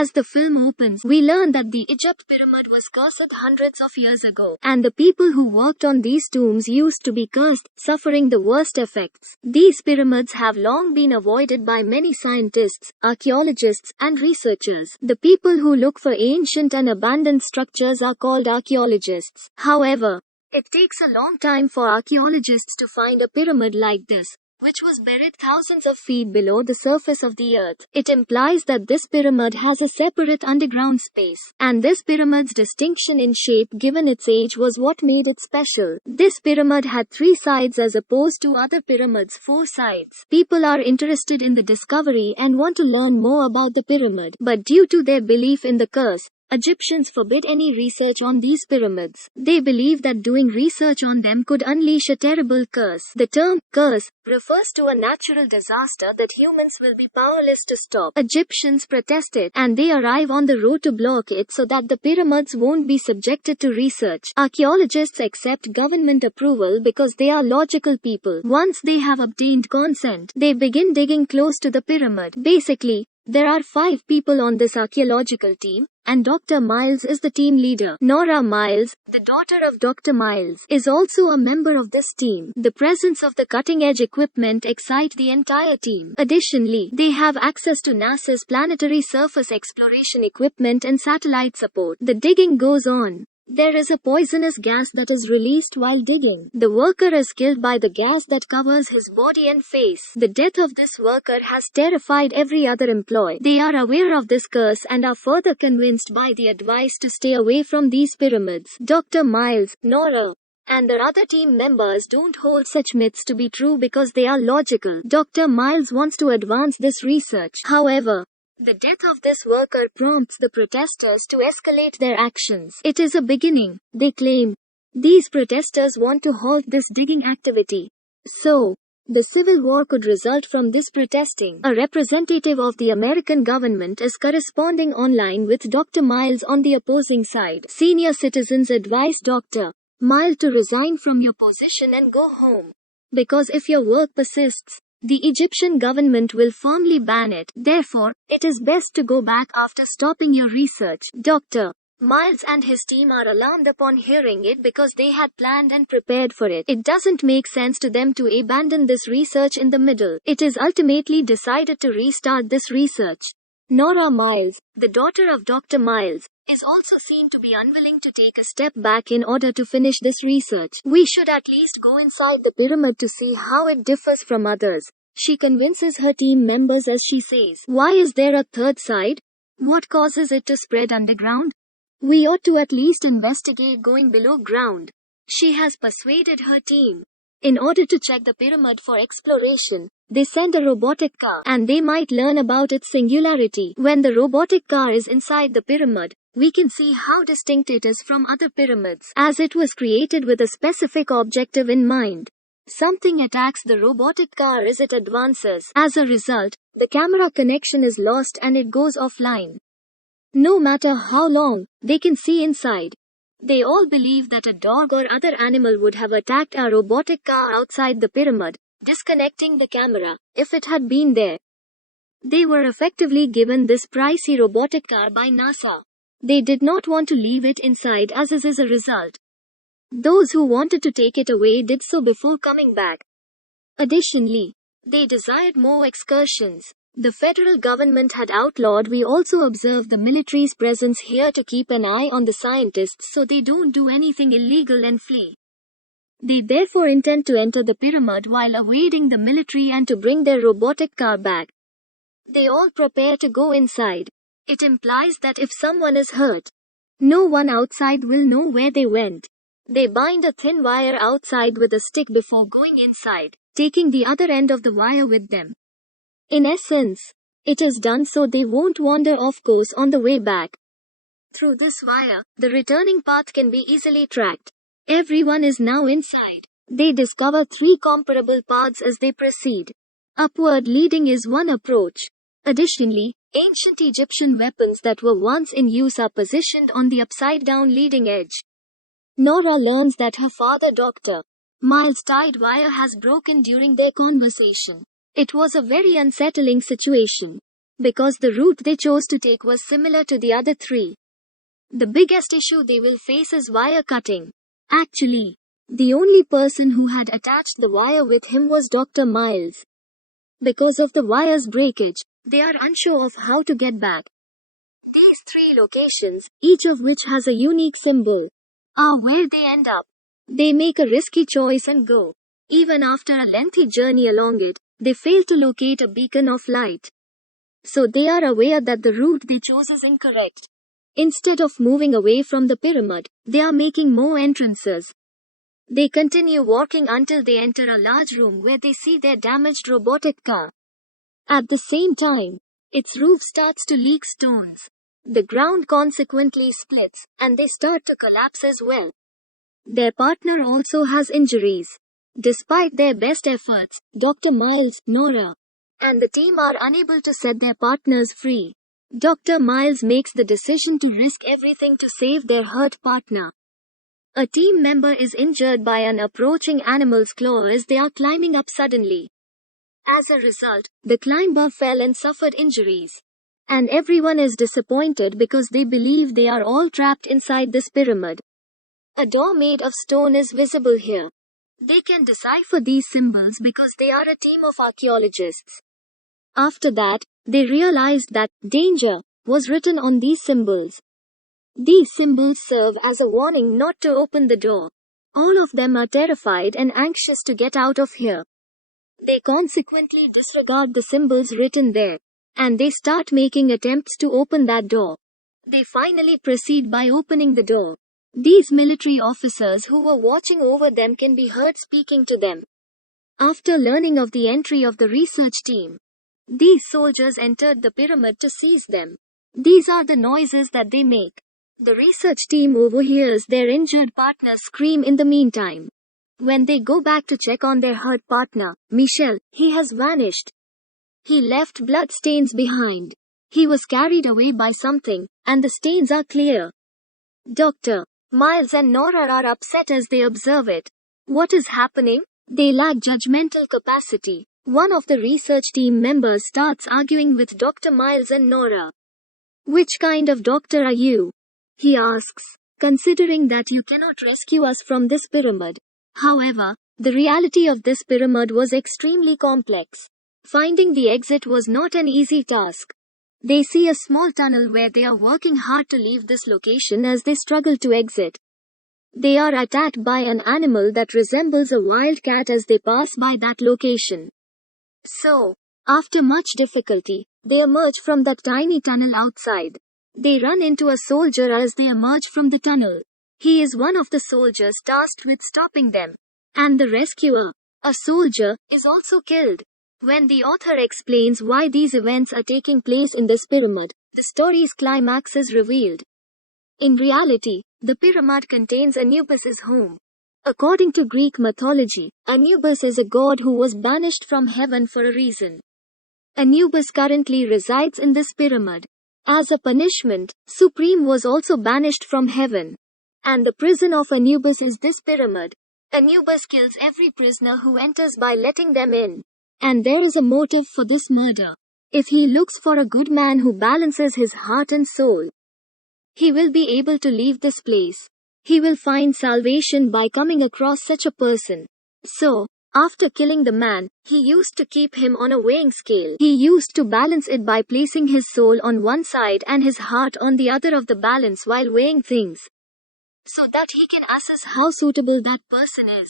As the film opens, we learn that the Egypt pyramid was cursed hundreds of years ago, and the people who worked on these tombs used to be cursed, suffering the worst effects. These pyramids have long been avoided by many scientists, archaeologists, and researchers. The people who look for ancient and abandoned structures are called archaeologists. However, it takes a long time for archaeologists to find a pyramid like this, which was buried thousands of feet below the surface of the earth. It implies that this pyramid has a separate underground space, and this pyramid's distinction in shape given its age was what made it special. This pyramid had 3 sides as opposed to other pyramids' 4 sides. People are interested in the discovery and want to learn more about the pyramid, but due to their belief in the curse, Egyptians forbid any research on these pyramids. They believe that doing research on them could unleash a terrible curse. The term curse refers to a natural disaster that humans will be powerless to stop. Egyptians protested, and they arrive on the road to block it so that the pyramids won't be subjected to research. Archaeologists accept government approval because they are logical people. Once they have obtained consent, they begin digging close to the pyramid. Basically, there are 5 people on this archaeological team, and Dr. Miles is the team leader. Nora Miles, the daughter of Dr. Miles, is also a member of this team. The presence of the cutting-edge equipment excites the entire team. Additionally, they have access to NASA's planetary surface exploration equipment and satellite support. The digging goes on. There is a poisonous gas that is released while digging. The worker is killed by the gas that covers his body and face. The death of this worker has terrified every other employee. They are aware of this curse and are further convinced by the advice to stay away from these pyramids. Dr. Miles, Nora, and the other team members don't hold such myths to be true because they are logical. Dr. Miles wants to advance this research. However, the death of this worker prompts the protesters to escalate their actions. It is a beginning, they claim. These protesters want to halt this digging activity. So, the civil war could result from this protesting. A representative of the American government is corresponding online with Dr. Miles on the opposing side. Senior citizens advise Dr. Miles to resign from your position and go home. Because if your work persists, the Egyptian government will firmly ban it. Therefore, it is best to go back after stopping your research. Dr. Miles and his team are alarmed upon hearing it because they had planned and prepared for it. It doesn't make sense to them to abandon this research in the middle. It is ultimately decided to restart this research. Nora Miles, the daughter of Dr. Miles, is also seen to be unwilling to take a step back in order to finish this research. We should at least go inside the pyramid to see how it differs from others. She convinces her team members as she says, "Why is there a third side? What causes it to spread underground? We ought to at least investigate going below ground." She has persuaded her team. In order to check the pyramid for exploration, they send a robotic car, and they might learn about its singularity. When the robotic car is inside the pyramid, we can see how distinct it is from other pyramids, as it was created with a specific objective in mind. Something attacks the robotic car as it advances. As a result, the camera connection is lost and it goes offline. No matter how long, they can see inside. They all believe that a dog or other animal would have attacked a robotic car outside the pyramid, disconnecting the camera, if it had been there. They were effectively given this pricey robotic car by NASA. They did not want to leave it inside as is a result. Those who wanted to take it away did so before coming back. Additionally, they desired more excursions. The federal government had outlawed. We also observe the military's presence here to keep an eye on the scientists so they don't do anything illegal and flee. They therefore intend to enter the pyramid while evading the military and to bring their robotic car back. They all prepare to go inside. It implies that if someone is hurt, no one outside will know where they went. They bind a thin wire outside with a stick before going inside, taking the other end of the wire with them. In essence, it is done so they won't wander off course on the way back. Through this wire, the returning path can be easily tracked. Everyone is now inside. They discover 3 comparable paths as they proceed. Upward leading is one approach. Additionally, ancient Egyptian weapons that were once in use are positioned on the upside-down leading edge. Nora learns that her father Dr. Miles' tied wire has broken during their conversation. It was a very unsettling situation. because the route they chose to take was similar to the other three. The biggest issue they will face is wire cutting. Actually, the only person who had attached the wire with him was Dr. Miles. Because of the wire's breakage, they are unsure of how to get back. These three locations, each of which has a unique symbol, are where they end up. They make a risky choice and go. Even after a lengthy journey along it, they fail to locate a beacon of light. So they are aware that the route they chose is incorrect. Instead of moving away from the pyramid, they are making more entrances. They continue walking until they enter a large room where they see their damaged robotic car. At the same time, its roof starts to leak stones. The ground consequently splits, and they start to collapse as well. Their partner also has injuries. Despite their best efforts, Dr. Miles, Nora, and the team are unable to set their partners free. Dr. Miles makes the decision to risk everything to save their hurt partner. A team member is injured by an approaching animal's claw as they are climbing up suddenly. As a result, the climber fell and suffered injuries. And everyone is disappointed because they believe they are all trapped inside this pyramid. A door made of stone is visible here. They can decipher these symbols because they are a team of archaeologists. After that, they realized that danger was written on these symbols. These symbols serve as a warning not to open the door. All of them are terrified and anxious to get out of here. They consequently disregard the symbols written there, and they start making attempts to open that door. They finally proceed by opening the door. These military officers who were watching over them can be heard speaking to them. After learning of the entry of the research team, these soldiers entered the pyramid to seize them. These are the noises that they make. The research team overhears their injured partner scream in the meantime. When they go back to check on their hurt partner, Michel, he has vanished. He left blood stains behind. He was carried away by something, and the stains are clear. Dr. Miles and Nora are upset as they observe it. What is happening? They lack judgmental capacity. One of the research team members starts arguing with Dr. Miles and Nora. Which kind of doctor are you? He asks, considering that you cannot rescue us from this pyramid. However, the reality of this pyramid was extremely complex. Finding the exit was not an easy task. They see a small tunnel where they are working hard to leave this location as they struggle to exit. They are attacked by an animal that resembles a wild cat as they pass by that location. So, after much difficulty, they emerge from that tiny tunnel outside. They run into a soldier as they emerge from the tunnel. He is one of the soldiers tasked with stopping them. And the rescuer, a soldier, is also killed. When the author explains why these events are taking place in this pyramid, the story's climax is revealed. In reality, the pyramid contains Anubis' home. According to Greek mythology, Anubis is a god who was banished from heaven for a reason. Anubis currently resides in this pyramid. As a punishment, Supreme was also banished from heaven. And the prison of Anubis is this pyramid. Anubis kills every prisoner who enters by letting them in. And there is a motive for this murder. If he looks for a good man who balances his heart and soul, he will be able to leave this place. He will find salvation by coming across such a person. So, after killing the man, he used to keep him on a weighing scale. He used to balance it by placing his soul on one side and his heart on the other of the balance while weighing things, so that he can assess how suitable that person is.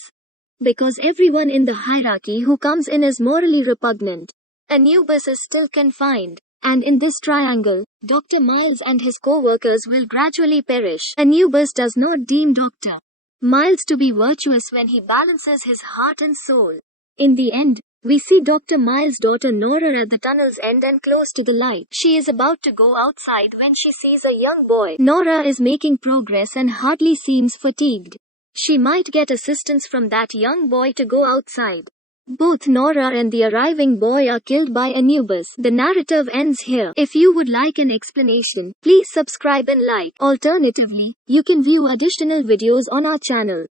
Because everyone in the hierarchy who comes in is morally repugnant, Anubis is still confined. And in this triangle, Dr. Miles and his co-workers will gradually perish. Anubis does not deem Dr. Miles to be virtuous when he balances his heart and soul. In the end, we see Dr. Miles' daughter Nora at the tunnel's end and close to the light. She is about to go outside when she sees a young boy. Nora is making progress and hardly seems fatigued. She might get assistance from that young boy to go outside. Both Nora and the arriving boy are killed by Anubis. The narrative ends here. If you would like an explanation, please subscribe and like. Alternatively, you can view additional videos on our channel.